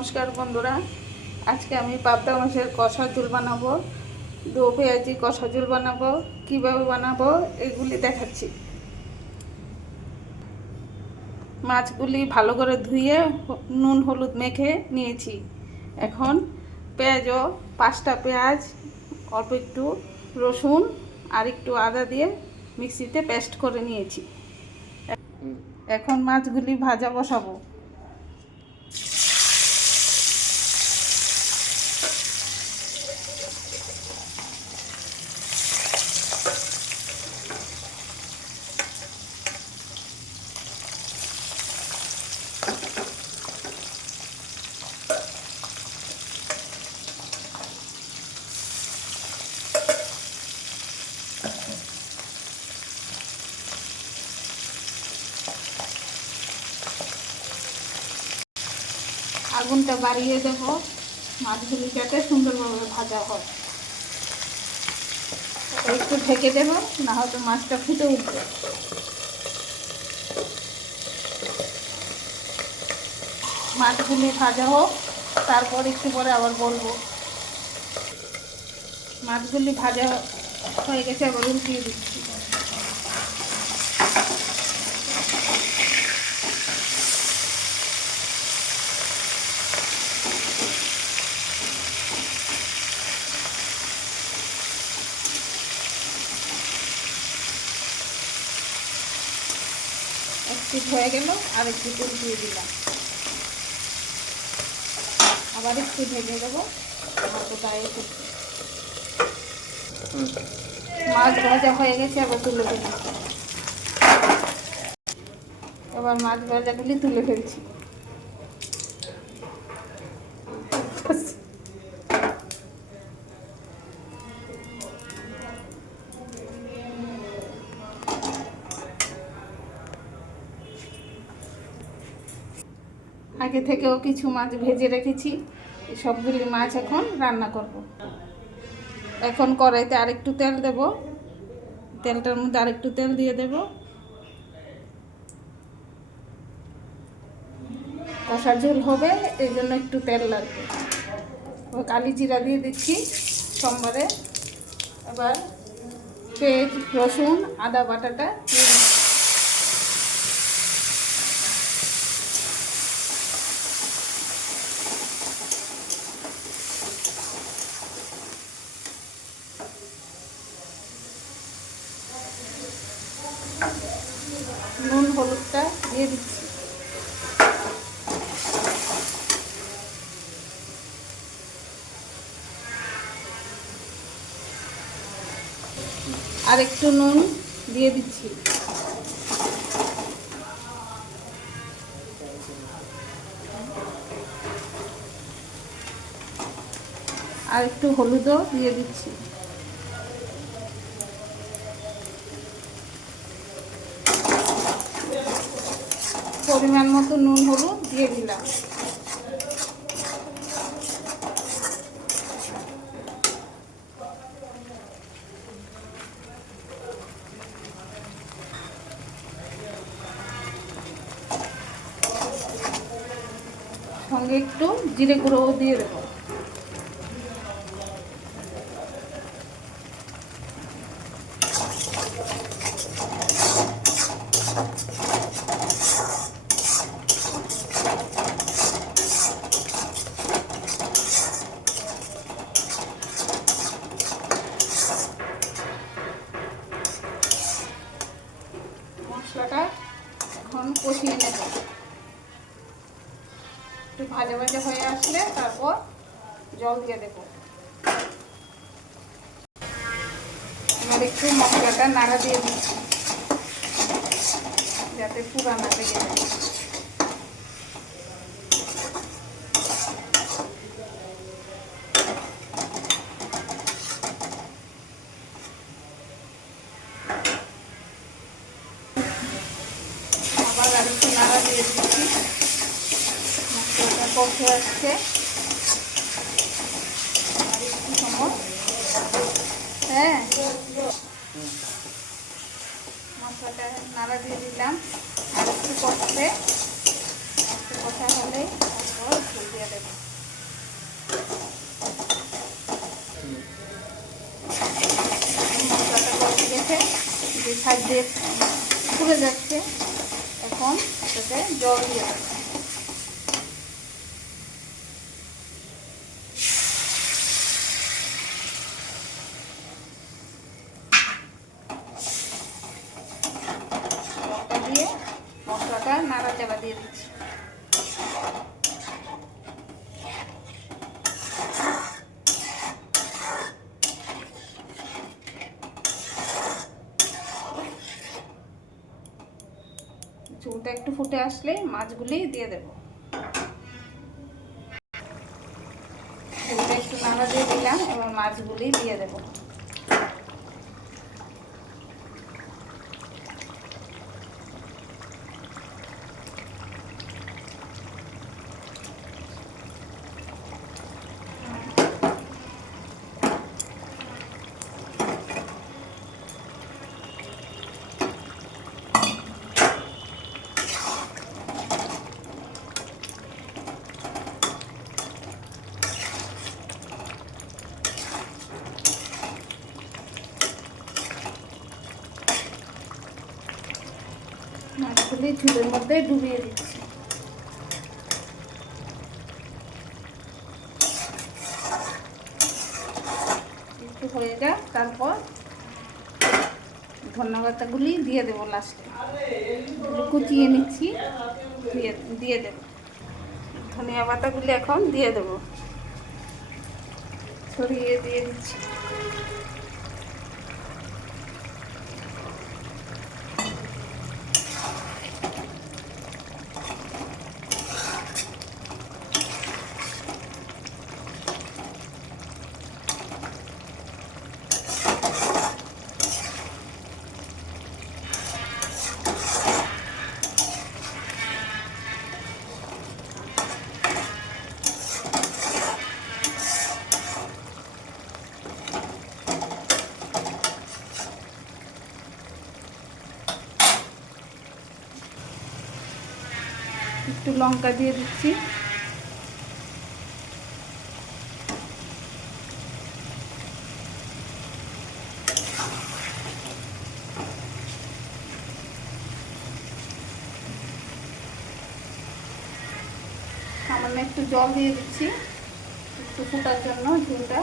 নমস্কার বন্ধুরা, আজকে আমি পাবদা মাছের কষা ঝোল বানাবো। দো পেঁয়াজি কষা ঝোল বানাবো। কিভাবে বানাবো এগুলি দেখাচ্ছি। মাছগুলি ভালো করে ধুয়ে নুন হলুদ মেখে নিয়েছি। এখন পেঁয়াজও 5টা পেঁয়াজ, অল্প একটু রসুন আর একটু আদা দিয়ে মিক্সিতে পেস্ট করে নিয়েছি। এখন মাছগুলি ভাজা বসাবো। আগুনটা বাড়িয়ে দেব, মাছগুলি যাতে সুন্দরভাবে ভাজা হয়। একটু ঢেকে দেব, না হয়তো মাছটা ফুটে উঠবে। মাছগুলি ভাজা হোক, তারপর একটু পরে আবার বলবো। মাছগুলি ভাজা হয়ে গেছে, আবার উল্টিয়ে দিচ্ছি। একটু হয়ে গেল, আর একটু উল্টিয়ে দিলাম। আবার একটু ঢেকে দেবো, তো গায়ে করছি। মাছ ভাজা হয়ে গেছে, আবার তুলে দিলাম। এবার মাছ ভাজাগুলি তুলে ফেলছি। আগে থেকেও কিছু মাছ ভেজে রেখেছি, সবগুলি মাছ এখন রান্না করব। এখন কড়াইতে আরেকটু তেল দেব, তেলটার মধ্যে আরেকটু তেল দিয়ে দেব। কষা ঝোল হবে, এই জন্য একটু তেল লাগবে। কালি জিরা দিয়ে দিচ্ছি সোমবারে। এবার পেঁয়াজ রসুন আদা বাটাটা দিয়ে দিচ্ছি। নুন হলুদটা দিয়ে দিচ্ছি। আর একটু নুন দিয়ে দিচ্ছি। আর একটু হলুদও দিয়ে দিচ্ছি। পরিমাণ মতো নুন হলুদ দিয়ে দিলাম। সঙ্গে একটু জিরে গুঁড়োও দিয়ে দেবো। মশলাটা এখন কষিয়ে নেব। একটু ভাজা ভাজা হয়ে আসলে তারপর জল দিয়ে দেব। এবার একটু মশলাটা নাড়া দিয়ে দিচ্ছি, যাতে পুরা না লেগে যায়। আবার আর একটু নাড়া দিয়ে দিচ্ছি। মশলাটা কষে আসছে, আর একটু সময়। মশলাটা নাড়া দিয়ে দিলাম, আর একটু কষতে, কষা হলেই তারপর ঝোল দিয়ে দেবো। দিয়ে পুড়ে যাচ্ছে। এখন এটাতে জল দিয়ে দেবো। জলটা দিয়ে মশলাটা নাড়াচাড়া দিয়ে দিচ্ছি। ঝোলটা একটু ফুটে আসলে মাছগুলি দিয়ে দেব। ঝোলটা একটু নাড়া দিয়ে দিলাম, এবার মাছগুলি দিয়ে দেব। মাছগুলি ঝোলের মধ্যে ডুবিয়ে দিচ্ছি। একটু হয়ে যাক, তারপর ধনিয়া পাতাগুলি দিয়ে দেবো লাস্টে। কুচিয়ে নিচ্ছি, দিয়ে দেব। ধনিয়া পাতাগুলি এখন দিয়ে দেব, ছড়িয়ে দিয়ে দিচ্ছি। একটু লঙ্কা দিয়ে দিচ্ছি। সামান্য একটু জল দিয়ে দিচ্ছি একটু ফোটার জন্য ঝোলটা।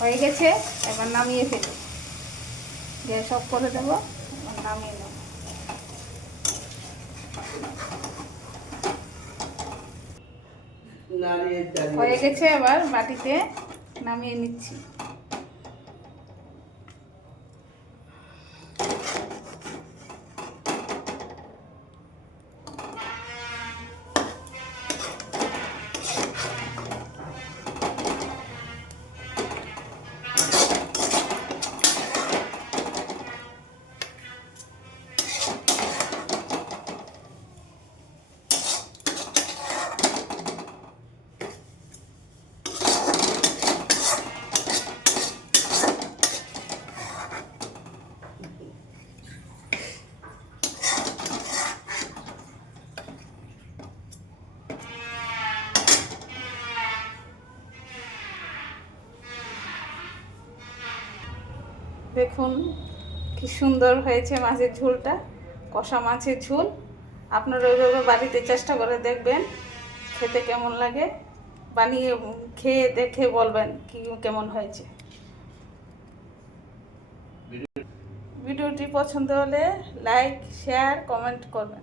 হয়ে গেছে, এবার নামিয়ে ফেলি। গ্যাস অফ করে দেবো, এবার নামিয়ে নেব। হয়ে গেছে, এবার বাটিতে নামিয়ে নিচ্ছি। দেখুন কি সুন্দর হয়েছে মাছের ঝোলটা, কষা মাছের ঝোল। আপনারা ওইভাবে বাড়িতে চেষ্টা করে দেখবেন খেতে কেমন লাগে, বানিয়ে খেয়ে দেখে বলবেন কি কেমন হয়েছে। ভিডিওটি পছন্দ হলে লাইক শেয়ার কমেন্ট করবেন।